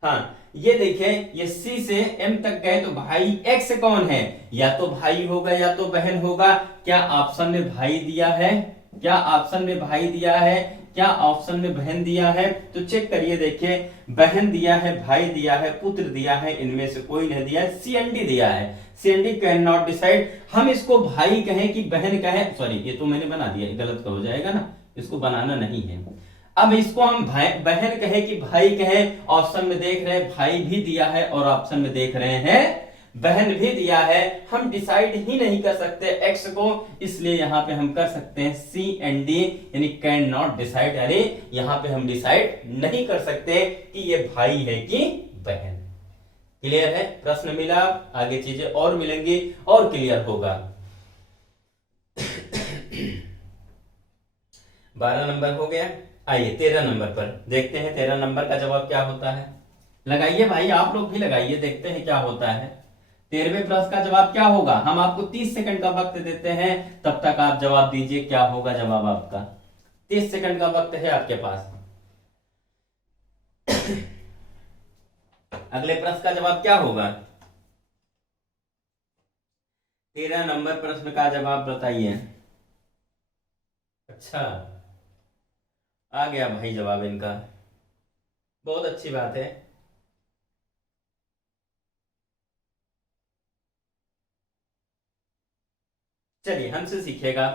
हाँ, ये देखें, ये सी से एम तक गए तो भाई एक्स कौन है? या तो भाई होगा या तो बहन होगा। क्या ऑप्शन में भाई दिया है? क्या ऑप्शन में भाई दिया है? क्या ऑप्शन में बहन दिया है? तो चेक करिए, देखिए बहन दिया है, भाई दिया है, पुत्र दिया है, इनमें से कोई नहीं दिया है। सीएनडी दिया है। C&D can not decide. हम इसको भाई कहें कि बहन कहें, सॉरी ये तो मैंने बना दिया, गलत हो जाएगा ना, इसको बनाना नहीं है। अब इसको हम बहन कहे कि भाई कहे। ऑप्शन में देख रहे हैं भाई भी दिया है और ऑप्शन में देख रहे हैं बहन भी दिया है। हम डिसाइड ही नहीं कर सकते एक्स को, इसलिए यहां पे हम कर सकते हैं सी एंड डी, यानी कैन नॉट डिसाइड। यानी यहां पे हम डिसाइड नहीं कर सकते कि ये भाई है कि बहन। क्लियर है? प्रश्न मिला, आगे चीजें और मिलेंगी और क्लियर होगा। 12 नंबर हो गया। आइए 13 नंबर पर देखते हैं 13 नंबर का जवाब क्या होता है। लगाइए भाई, आप लोग भी लगाइए, देखते हैं क्या होता है। 13वें प्रश्न का जवाब क्या होगा? हम आपको 30 सेकंड का वक्त देते हैं, तब तक आप जवाब दीजिए, क्या होगा जवाब आपका। 30 सेकंड का वक्त है आपके पास। अगले प्रश्न का जवाब क्या होगा? 13 नंबर प्रश्न का जवाब बताइए। अच्छा, आ गया भाई जवाब इनका, बहुत अच्छी बात है। चलिए हमसे सीखेगा।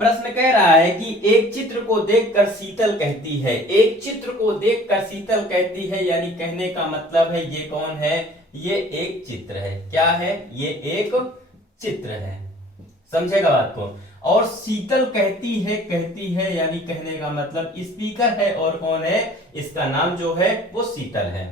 प्रश्न कह रहा है कि एक चित्र को देखकर शीतल कहती है। एक चित्र को देखकर शीतल कहती है, यानी कहने का मतलब है ये कौन है? ये एक चित्र है। क्या है? ये एक चित्र है। समझेगा बात को। और शीतल कहती है यानी कहने का मतलब स्पीकर है, और कौन है? इसका नाम जो है वो शीतल है।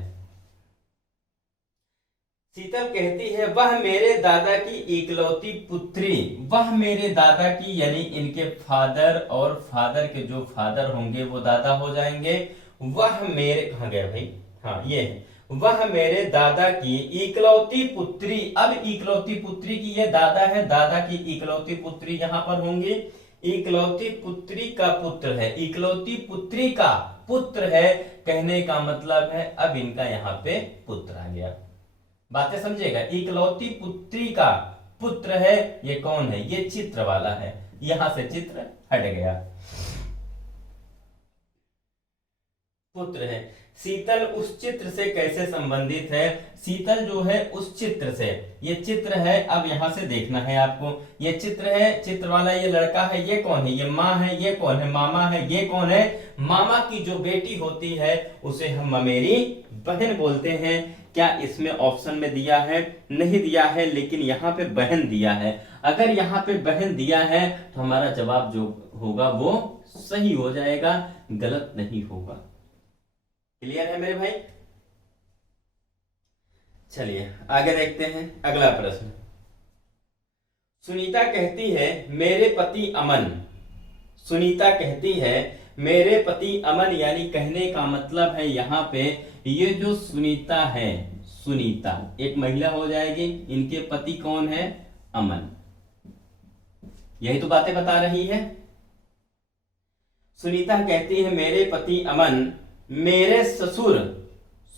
शीतल कहती है वह मेरे दादा की इकलौती पुत्री, वह मेरे दादा की यानी इनके फादर, और फादर के जो फादर होंगे वो दादा हो जाएंगे। वह मेरे, कहाँ गया भाई, हाँ ये है, वह मेरे दादा की इकलौती पुत्री। अब इकलौती पुत्री की ये दादा है, दादा की इकलौती पुत्री यहां पर होंगी। इकलौती पुत्री का पुत्र है, इकलौती पुत्री का पुत्र है, कहने का मतलब है अब इनका यहाँ पे पुत्र आ गया। बातें समझेगा। इकलौती पुत्री का पुत्र है, ये कौन है? ये चित्र वाला है, यहां से चित्र हट गया। पुत्र है। शीतल उस चित्र से कैसे संबंधित है? शीतल जो है उस चित्र से, ये चित्र है, अब यहां से देखना है आपको। ये चित्र है, चित्र वाला ये लड़का है, ये कौन है? ये माँ है। ये कौन है? मामा है। ये कौन है? मामा की जो बेटी होती है उसे हम ममेरी बहन बोलते हैं। क्या इसमें ऑप्शन में दिया है? नहीं दिया है, लेकिन यहाँ पे बहन दिया है। अगर यहाँ पे बहन दिया है तो हमारा जवाब जो होगा वो सही हो जाएगा, गलत नहीं होगा। क्लियर है मेरे भाई? चलिए आगे देखते हैं अगला प्रश्न। सुनीता कहती है मेरे पति अमन, सुनीता कहती है मेरे पति अमन, यानी कहने का मतलब है यहाँ पे ये जो सुनीता है, सुनीता एक महिला हो जाएगी, इनके पति कौन है? अमन। यही तो बातें बता रही है। सुनीता कहती है मेरे पति अमन मेरे ससुर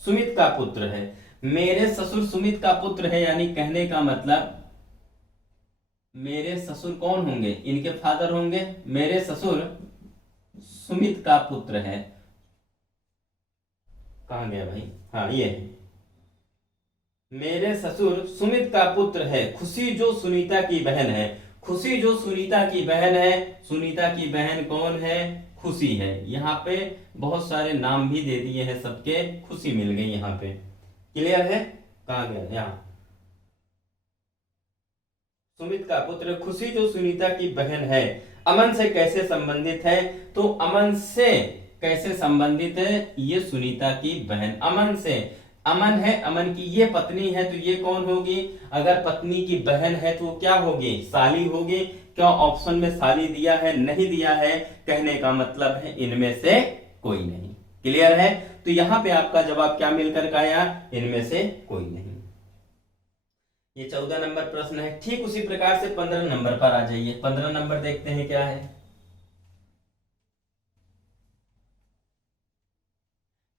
सुमित का पुत्र है। मेरे ससुर सुमित का पुत्र है, यानी कहने का मतलब मेरे ससुर कौन होंगे? इनके फादर होंगे। मेरे ससुर सुमित का पुत्र है। कहां गया भाई? हाँ ये है, मेरे ससुर सुमित का पुत्र है। खुशी जो सुनीता की बहन है, खुशी जो सुनीता की बहन है, सुनीता की बहन कौन है? खुशी है। यहाँ पे बहुत सारे नाम भी दे दिए हैं सबके, खुशी मिल गई यहाँ पे। क्लियर है? कहां गया? यहाँ सुमित का पुत्र, खुशी जो सुनीता की बहन है, अमन से कैसे संबंधित है? तो अमन से कैसे संबंधित है? ये सुनीता की बहन अमन से, अमन है, अमन की ये पत्नी है, तो ये कौन होगी? अगर पत्नी की बहन है तो क्या होगी? साली होगी। क्यों ऑप्शन में साली दिया है? नहीं दिया है, कहने का मतलब है इनमें से कोई नहीं। क्लियर है? तो यहां पे आपका जवाब क्या मिलकर के आया? इनमें से कोई नहीं। ये 14 नंबर प्रश्न है। ठीक उसी प्रकार से 15 नंबर पर आ जाइए। 15 नंबर देखते हैं क्या है।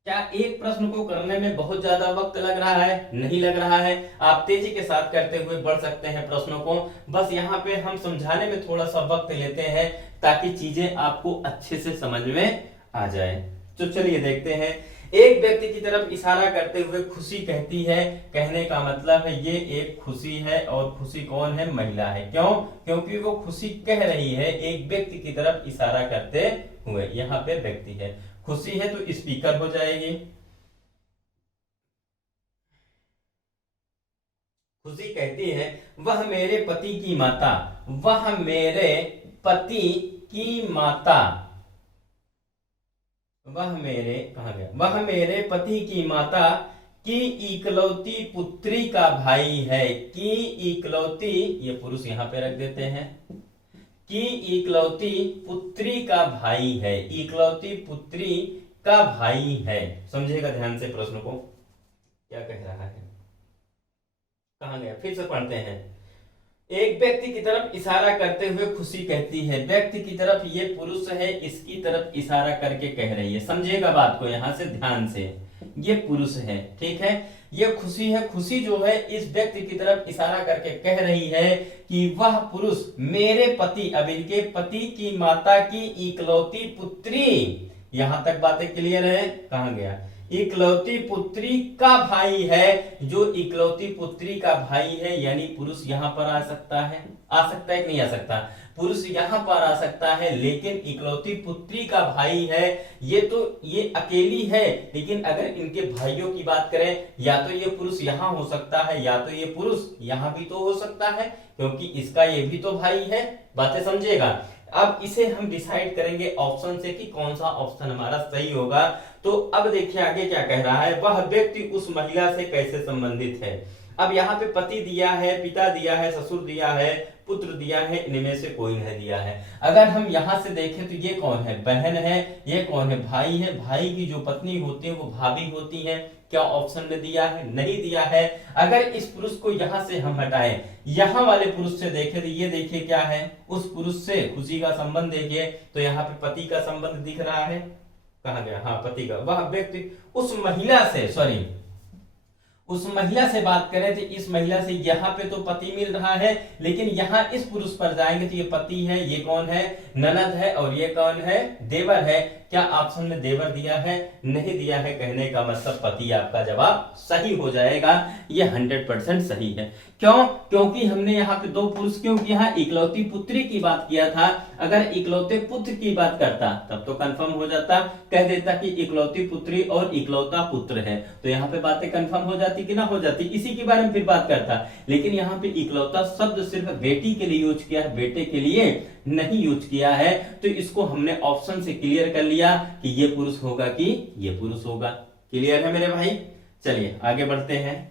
क्या एक प्रश्न को करने में बहुत ज्यादा वक्त लग रहा है? नहीं लग रहा है। आप तेजी के साथ करते हुए बढ़ सकते हैं प्रश्नों को। बस यहाँ पे हम समझाने में थोड़ा सा वक्त लेते हैं ताकि चीजें आपको अच्छे से समझ में आ जाए। तो चलिए देखते हैं। एक व्यक्ति की तरफ इशारा करते हुए खुशी कहती है, कहने का मतलब है ये एक खुशी है, और खुशी कौन है? महिला है। क्यों? क्योंकि वो खुशी कह रही है एक व्यक्ति की तरफ इशारा करते हुए। यहाँ पे व्यक्ति है, खुशी है तो स्पीकर हो जाएगी। खुशी कहती है वह मेरे पति की माता, वह मेरे पति की माता, वह मेरे, कहा गया? वह मेरे पति की माता की इकलौती पुत्री का भाई है। की इकलौती, ये पुरुष यहां पे रख देते हैं, की इकलौती पुत्री का भाई है। इकलौती पुत्री का भाई है। समझेगा ध्यान से प्रश्न को, क्या कह रहा है? कहां गया? फिर से पढ़ते हैं। एक व्यक्ति की तरफ इशारा करते हुए खुशी कहती है, व्यक्ति की तरफ, ये पुरुष है, इसकी तरफ इशारा करके कह रही है। समझिएगा बात को यहां से ध्यान से, ये पुरुष है, ठीक है, ये खुशी है। खुशी जो है इस व्यक्ति की तरफ इशारा करके कह रही है कि वह पुरुष मेरे पति, अब इनके पति की माता की इकलौती पुत्री, यहां तक बातें क्लियर है? कहां गया? इकलौती पुत्री का भाई है। जो इकलौती पुत्री का भाई है यानी पुरुष यहां पर आ सकता है। आ सकता है कि नहीं आ सकता? पुरुष यहाँ पर आ सकता है, लेकिन इकलौती पुत्री का भाई है, ये अकेली है, लेकिन अगर इनके भाइयों की बात करें, या तो ये पुरुष यहाँ हो सकता है, या तो ये पुरुष यहाँ भी तो हो सकता है, क्योंकि इसका ये भी तो भाई है। बातें समझेगा। अब इसे हम डिसाइड करेंगे ऑप्शन से कि कौन सा ऑप्शन हमारा सही होगा। तो अब देखिए आगे क्या कह रहा है, वह व्यक्ति उस महिला से कैसे संबंधित है। अब यहाँ पे पति दिया है, पिता दिया है, ससुर दिया है, पुत्र दिया है, इनमें से कोई नहीं दिया है। अगर हम यहाँ से देखें तो ये कौन है, बहन है, ये कौन है, भाई है, भाई की जो पत्नी होती है वो भाभी होती है। क्या ऑप्शन में दिया है, नहीं दिया है। अगर इस पुरुष को यहाँ से हम हटाएं, यहाँ वाले पुरुष से देखें तो ये देखिए क्या है, उस पुरुष से खुशी का संबंध देखिए तो यहाँ पे पति का संबंध दिख रहा है, कहा गया, हाँ पति का। वह व्यक्ति उस महिला से, सॉरी उस महिला से बात करें तो इस महिला से यहाँ पे तो पति मिल रहा है, लेकिन यहाँ इस पुरुष पर जाएंगे तो ये पति है, ये कौन है, ननद है, और ये कौन है, देवर है। क्या ऑप्शन में देवर दिया है, नहीं दिया है, कहने का मतलब पति आपका जवाब सही हो जाएगा। ये 100% सही है। क्यों, क्योंकि हमने यहाँ पे दो पुरुष क्यों किया, इकलौती पुत्री की बात किया था। अगर इकलौते पुत्र की बात करता तब तो कंफर्म हो जाता, कह देता कि इकलौती पुत्री और इकलौता पुत्र है, तो यहाँ पे बातें कंफर्म हो जाती कि ना हो जाती, इसी के बारे में फिर बात करता। लेकिन यहाँ पे इकलौता शब्द सिर्फ बेटी के लिए यूज किया है, बेटे के लिए नहीं यूज किया है। तो इसको हमने ऑप्शन से क्लियर कर लिया कि ये पुरुष होगा कि ये पुरुष होगा। क्लियर है मेरे भाई। चलिए आगे बढ़ते हैं,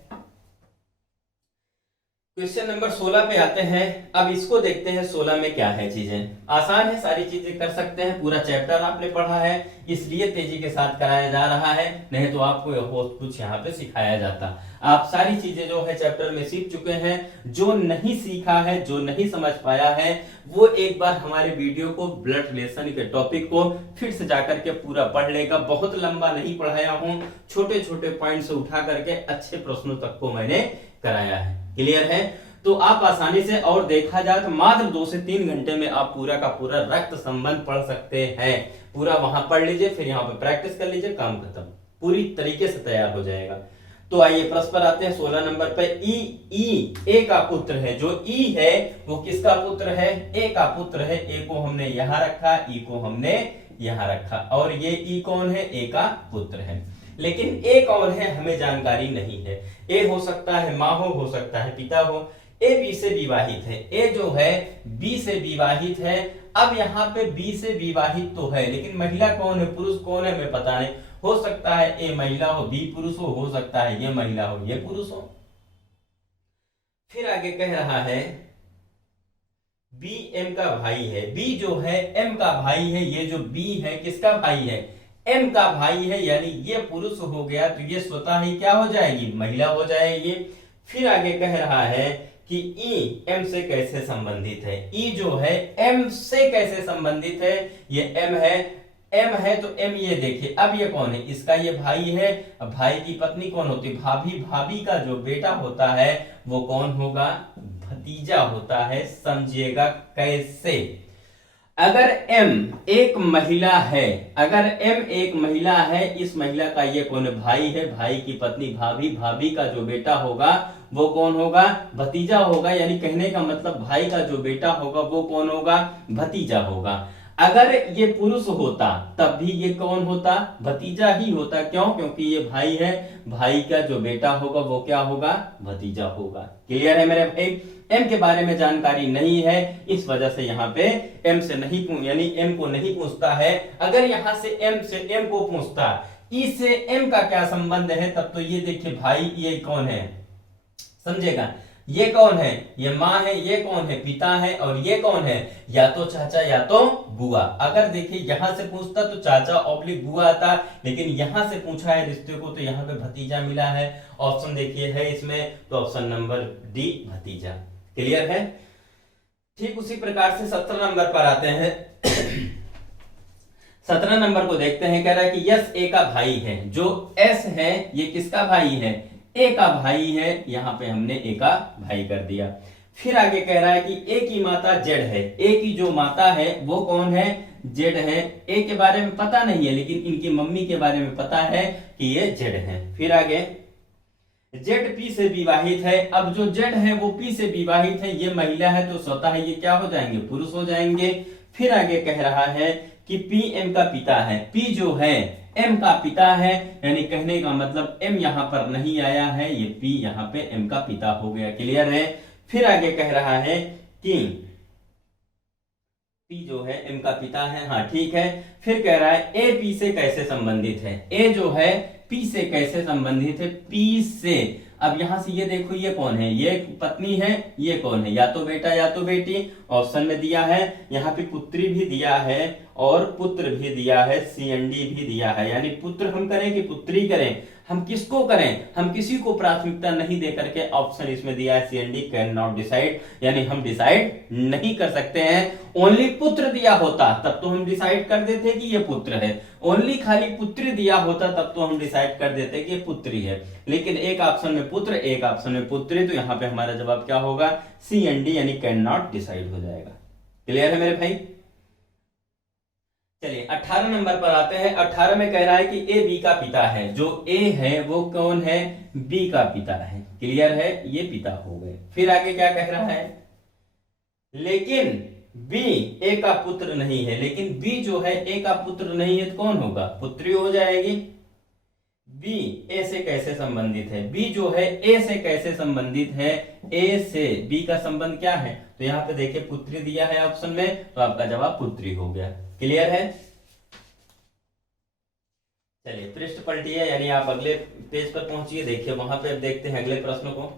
क्वेश्चन नंबर 16 पे आते हैं। अब इसको देखते हैं 16 में क्या है। चीजें आसान है, सारी चीजें कर सकते हैं, पूरा चैप्टर आपने पढ़ा है, इसलिए तेजी के साथ कराया जा रहा है, नहीं तो आपको बहुत कुछ यहाँ पे सिखाया जाता। आप सारी चीजें जो है चैप्टर में सीख चुके हैं। जो नहीं सीखा है, जो नहीं समझ पाया है, वो एक बार हमारे वीडियो को, ब्लड रिलेशन के टॉपिक को फिर से जाकर के पूरा पढ़ लेगा। बहुत लंबा नहीं पढ़ाया हूँ, छोटे छोटे पॉइंट से उठा करके अच्छे प्रश्नों तक को मैंने कराया है। क्लियर है। तो आप आसानी से, और देखा जाए तो मात्र 2 से 3 घंटे में आप पूरा का पूरा रक्त संबंध पढ़ सकते हैं। पूरा वहां पढ़ लीजिए, फिर यहाँ पे प्रैक्टिस कर लीजिए, काम खत्म, पूरी तरीके से तैयार हो जाएगा। तो आइए प्रश्न पर आते हैं 16 नंबर पे। ए का पुत्र है। जो ई है वो किसका पुत्र है, ए का पुत्र है। ए को हमने यहां रखा, ई को हमने यहां रखा, और ये ई कौन है, ए का पुत्र है। लेकिन ए कौन है हमें जानकारी नहीं है। ए हो सकता है माँ हो सकता है पिता हो। ए बी से विवाहित है, ए जो है बी से विवाहित है। अब यहाँ पे बी से विवाहित तो है, लेकिन महिला कौन है, पुरुष कौन है, हमें पता नहीं। हो सकता है ए महिला हो, बी पुरुष हो सकता है ये महिला हो, ये पुरुष हो। फिर आगे कह रहा है बी एम का भाई है। बी जो है एम का भाई है। ये जो बी है किसका भाई है, एम का भाई है, यानी ये पुरुष हो गया, तो ये स्वतः ही क्या हो जाएगी, महिला हो जाएगी। फिर आगे कह रहा है कि ई एम से कैसे संबंधित है। ई जो है एम से कैसे संबंधित है, ये एम है, एम है तो एम, ये देखिए अब ये कौन है, इसका ये भाई है। अब भाई की पत्नी कौन होती है, भाभी। भाभी का जो बेटा होता है वो कौन होगा, भतीजा होता है। समझिएगा कैसे। अगर एम एक महिला है, अगर एम एक महिला है, इस महिला का ये कौन है, भाई है। भाई की पत्नी भाभी, भाभी का जो बेटा होगा वो कौन होगा, भतीजा होगा। यानी कहने का मतलब भाई का जो बेटा होगा वो कौन होगा, भतीजा होगा। अगर ये पुरुष होता तब भी ये कौन होता, भतीजा ही होता। क्यों, क्योंकि ये भाई है, भाई का जो बेटा होगा वो क्या होगा, भतीजा होगा। क्लियर है मेरे भाई। एम के बारे में जानकारी नहीं है, इस वजह से यहाँ पे एम से नहीं, यानी एम को नहीं पूछता है। अगर यहाँ से एम को पूछता, ई से एम का क्या संबंध है, तब तो ये देखिए भाई, ये कौन है, समझेगा। ये कौन है, ये माँ है, ये कौन है, पिता है, और ये कौन है, या तो चाचा या तो बुआ। अगर देखिए यहां से पूछता तो चाचा ऑब्लिक बुआ आता, लेकिन यहां से पूछा है रिश्ते को तो यहाँ पे भतीजा मिला है। ऑप्शन देखिए है इसमें, तो ऑप्शन नंबर डी भतीजा। क्लियर है। ठीक उसी प्रकार से 17 नंबर पर आते हैं। 17 नंबर को देखते हैं। कह रहा है कि यस ए का भाई है। जो एस है ये किसका भाई है, ए का भाई है। यहां पे हमने ए का भाई कर दिया। फिर आगे कह रहा है कि ए की माता जेड है। ए की जो माता है वो कौन है, जेड है। ए के बारे में पता नहीं है, लेकिन इनकी मम्मी के बारे में पता है कि ये जेड है। फिर आगे जेड पी से विवाहित है। अब जो जेड है वो पी से विवाहित है, ये महिला है तो स्वतः ये क्या हो जाएंगे, पुरुष हो जाएंगे। फिर आगे कह रहा है कि पी एम का पिता है, पी जो है एम का पिता है, यानी कहने का मतलब एम यहां पर नहीं आया है, ये पी यहां पे एम का पिता हो गया। क्लियर है। फिर आगे कह रहा है कि पी जो है एम का पिता है, हाँ ठीक है। फिर कह रहा है ए पी से कैसे संबंधित है, ए जो है पी से कैसे संबंधित है, पी से। अब यहां से ये देखो ये कौन है, ये पत्नी है, ये कौन है, या तो बेटा या तो बेटी। ऑप्शन में दिया है, यहाँ पे पुत्री भी दिया है और पुत्र भी दिया है, सीएनडी भी दिया है। यानी पुत्र हम करें कि पुत्री करें, हम किसको करें, हम किसी को प्राथमिकता नहीं दे करके ऑप्शन इसमें दिया है सीएनडी कैन नॉट डिसाइड, यानी हम डिसाइड नहीं कर सकते हैं। ओनली पुत्र दिया होता तब तो हम डिसाइड कर देते कि ये पुत्र है, ओनली खाली पुत्री दिया होता तब तो हम डिसाइड कर देते कि ये पुत्री है। लेकिन एक ऑप्शन में पुत्र, एक ऑप्शन में पुत्री, तो यहां पे हमारा जवाब क्या होगा, सीएनडी यानी कैन नॉट डिसाइड हो जाएगा। क्लियर है मेरे भाई। चलिए 18 नंबर पर आते हैं। 18 में कह रहा है कि ए बी का पिता है, जो ए है वो कौन है, बी का पिता है। क्लियर है, ये पिता हो गए। फिर आगे क्या कह रहा है, लेकिन बी ए का पुत्र नहीं है, लेकिन बी जो है ए का पुत्र नहीं है तो कौन होगा, पुत्री हो जाएगी। बी ए से कैसे संबंधित है, बी जो है ए से कैसे संबंधित है, ए से बी का संबंध क्या है, तो यहां पे देखिए पुत्री दिया है ऑप्शन में, तो आपका जवाब पुत्री हो गया। क्लियर है। चलिए पृष्ठ पलटिए, यानी आप अगले पेज पर पहुंचिए, देखिए वहां पे देखते हैं अगले प्रश्न को।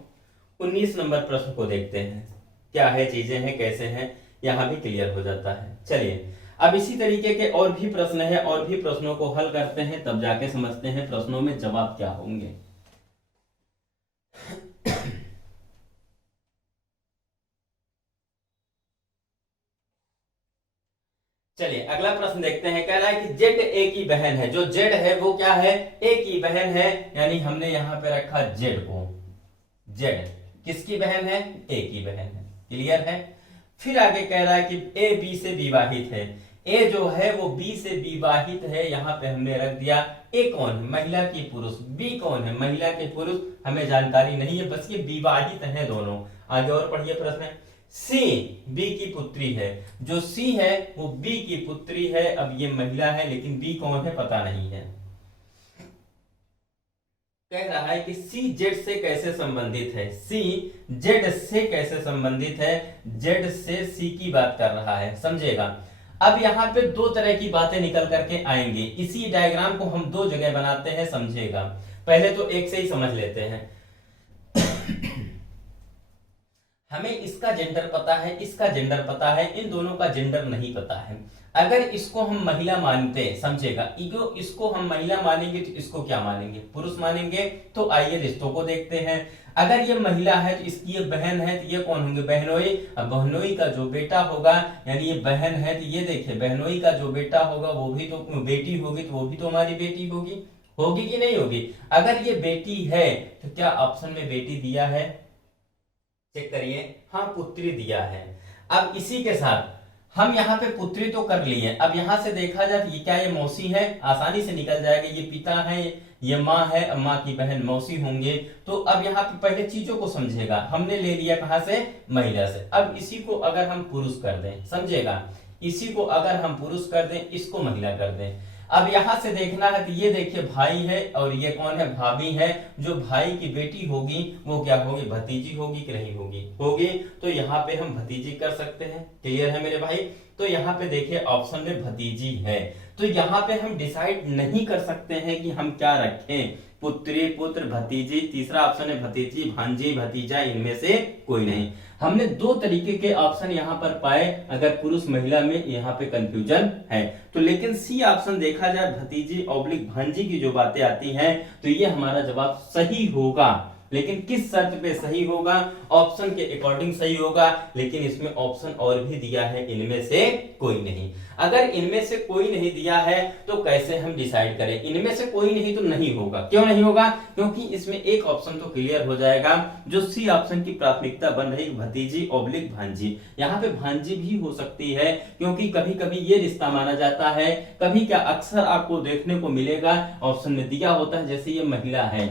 19 नंबर प्रश्न को देखते हैं, क्या है चीजें हैं कैसे हैं, यहां भी क्लियर हो जाता है। चलिए अब इसी तरीके के और भी प्रश्न है, और भी प्रश्नों को हल करते हैं, तब जाके समझते हैं प्रश्नों में जवाब क्या होंगे। चलिए अगला प्रश्न देखते हैं। कह रहा है कि जेड ए की बहन है, जो जेड है वो क्या है, ए की बहन है, यानी हमने यहां पे रखा जेड को, जेड किसकी बहन है, ए की बहन है। क्लियर है। फिर आगे कह रहा है कि ए बी से विवाहित है, ए जो है वो बी से विवाहित है, यहां पे हमने रख दिया ए कौन है, महिला की पुरुष, बी कौन है, महिला के पुरुष, हमें जानकारी नहीं है, बस ये विवाहित है दोनों। आगे और पढ़िए प्रश्न। सी बी की पुत्री है, जो सी है वो बी की पुत्री है। अब ये महिला है लेकिन बी कौन है पता नहीं है। कह रहा है कि सी जेड से कैसे संबंधित है, सी जेड से कैसे संबंधित है, जेड से सी की बात कर रहा है, समझेगा। अब यहां पे दो तरह की बातें निकल करके आएंगी, इसी डायग्राम को हम दो जगह बनाते हैं, समझेगा। पहले तो एक से ही समझ लेते हैं। हमें इसका जेंडर पता है, इसका जेंडर पता है, इन दोनों का जेंडर नहीं पता है। अगर इसको हम महिला मानते, समझेगा, इसको हम महिला मानेंगे तो इसको क्या मानेंगे, पुरुष मानेंगे। तो आइए रिश्तों को देखते हैं। अगर ये महिला है तो इसकी ये बहन है, तो ये कौन होंगे, बहनोई। अब बहनोई का जो बेटा होगा, यानी ये बहन है तो ये देखिए बहनोई का जो बेटा होगा वो भी तो बेटी होगी, तो वो भी तो हमारी बेटी होगी, होगी कि नहीं होगी। अगर ये बेटी है तो क्या ऑप्शन में बेटी दिया है, चेक करिए, हाँ पुत्री दिया है। अब इसी के साथ हम यहाँ पे पुत्री तो कर लिए, अब यहां से देखा जाए तो ये क्या, ये मौसी है, आसानी से निकल जाएगा, ये पिता है, ये माँ है, अब माँ की बहन मौसी होंगे। तो अब यहाँ पे पहले चीजों को समझेगा, हमने ले लिया कहां से, महिला से। अब इसी को अगर हम पुरुष कर दें, समझेगा, इसी को अगर हम पुरुष कर दें, इसको महिला कर दें। अब यहां से देखना है तो ये देखिए भाई है और ये कौन है, भाभी है। जो भाई की बेटी होगी वो क्या होगी, भतीजी होगी कि नहीं होगी, होगी। तो यहाँ पे हम भतीजी कर सकते हैं। क्लियर है मेरे भाई। तो यहाँ पे देखिए ऑप्शन में भतीजी है, तो यहाँ पे हम डिसाइड नहीं कर सकते हैं कि हम क्या रखें, पुत्री, पुत्र, भतीजी। तीसरा ऑप्शन है भतीजी, भांजी, भतीजा, इनमें से कोई नहीं। हमने दो तरीके के ऑप्शन यहाँ पर पाए, अगर पुरुष महिला में यहाँ पे कंफ्यूजन है तो। लेकिन सी ऑप्शन देखा जाए, भतीजी ऑब्लिक भांजी की जो बातें आती हैं, तो ये हमारा जवाब सही होगा। लेकिन किस शर्त पे सही होगा, ऑप्शन के अकॉर्डिंग सही होगा। लेकिन इसमें ऑप्शन और भी दिया है, इनमें से कोई नहीं। अगर इनमें से कोई नहीं दिया है तो कैसे हम डिसाइड करें, इनमें से कोई नहीं तो नहीं होगा। क्यों नहीं होगा, क्योंकि इसमें एक ऑप्शन तो क्लियर हो जाएगा, जो सी ऑप्शन की प्राथमिकता बन रही, भतीजी ऑब्लिक भांजी। यहाँ पे भांजी भी हो सकती है, क्योंकि कभी कभी ये रिश्ता माना जाता है, कभी क्या अक्सर आपको देखने को मिलेगा ऑप्शन में दिया होता है, जैसे ये महिला है,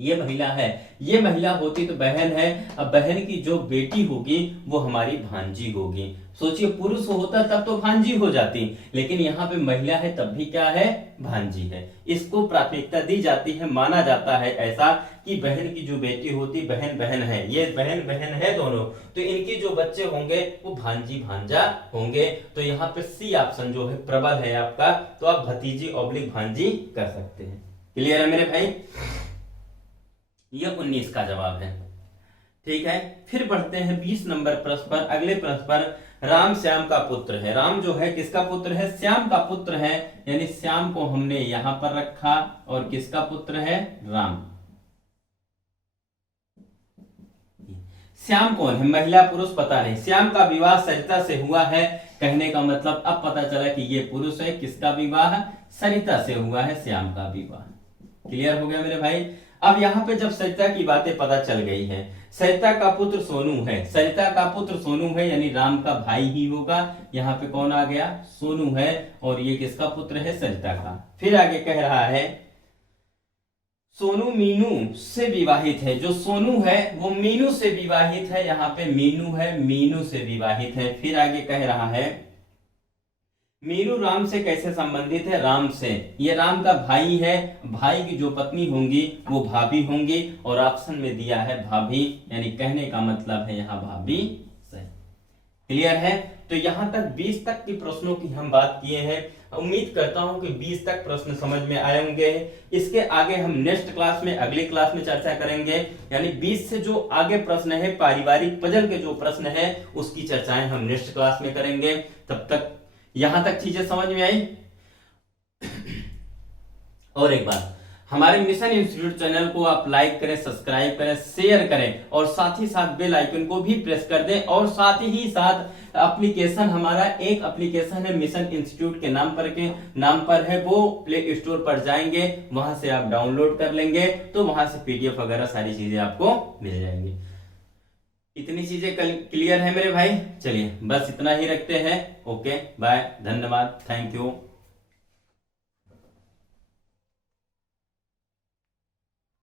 ये महिला है, ये महिला होती तो बहन है, अब बहन की जो बेटी होगी वो हमारी भांजी होगी। सोचिए पुरुष होता तब तो भांजी हो जाती, लेकिन यहाँ पे महिला है तब भी क्या है, भांजी है। इसको प्राथमिकता दी जाती है, माना जाता है ऐसा कि बहन की जो बेटी होती, बहन बहन है, ये बहन बहन है दोनों, तो इनके जो बच्चे होंगे वो भांजी भांजा होंगे। तो यहाँ पे सी ऑप्शन जो है प्रबल है आपका, तो आप भतीजी ऑब्लिक भांजी कर सकते हैं। क्लियर है मेरे भाई, यह 19 का जवाब है। ठीक है, फिर बढ़ते हैं 20 नंबर प्रश्न पर। अगले प्रश्न पर राम श्याम का पुत्र है। राम जो है किसका पुत्र है, श्याम का पुत्र है, यानी श्याम को हमने यहां पर रखा, और किसका पुत्र है, राम। श्याम कौन है, महिला पुरुष पता नहीं। श्याम का विवाह सरिता से हुआ है, कहने का मतलब अब पता चला कि ये पुरुष है। किसका विवाह, सरिता से हुआ है श्याम का विवाह। क्लियर हो गया मेरे भाई। अब यहाँ पे जब सरिता की बातें पता चल गई है, सरिता का पुत्र सोनू है, सरिता का पुत्र सोनू है, यानी राम का भाई ही होगा। यहाँ पे कौन आ गया, सोनू है, और ये किसका पुत्र है, सरिता का। फिर आगे कह रहा है सोनू मीनू से विवाहित है। जो सोनू है वो मीनू से विवाहित है, यहाँ पे मीनू है, मीनू से विवाहित है। फिर आगे कह रहा है मीनू राम से कैसे संबंधित है, राम से, ये राम का भाई है, भाई की जो पत्नी होंगी वो भाभी होंगी, और ऑप्शन में दिया है भाभी, यानी कहने का मतलब है यहाँ भाभी सही। क्लियर है, तो यहां तक 20 तक के प्रश्नों की हम बात किए हैं। उम्मीद करता हूं कि 20 तक प्रश्न समझ में आए होंगे। इसके आगे हम नेक्स्ट क्लास में, अगली क्लास में चर्चा करेंगे, यानी 20 से जो आगे प्रश्न है, पारिवारिक पजल के जो प्रश्न है उसकी चर्चाएं हम नेक्स्ट क्लास में करेंगे। तब तक यहां तक चीजें समझ में आई। और एक बात, हमारे मिशन इंस्टीट्यूट चैनल को आप लाइक करें, सब्सक्राइब करें, शेयर करें, और साथ ही साथ बेल आइकन को भी प्रेस कर दें। और साथ ही साथ एप्लीकेशन, हमारा एक एप्लीकेशन है मिशन इंस्टीट्यूट के नाम पर है, वो प्ले स्टोर पर जाएंगे, वहां से आप डाउनलोड कर लेंगे, तो वहां से पीडीएफ वगैरह सारी चीजें आपको मिल जाएंगी। इतनी चीजें क्लियर है मेरे भाई। चलिए बस इतना ही रखते हैं। ओके बाय, धन्यवाद, थैंक यू।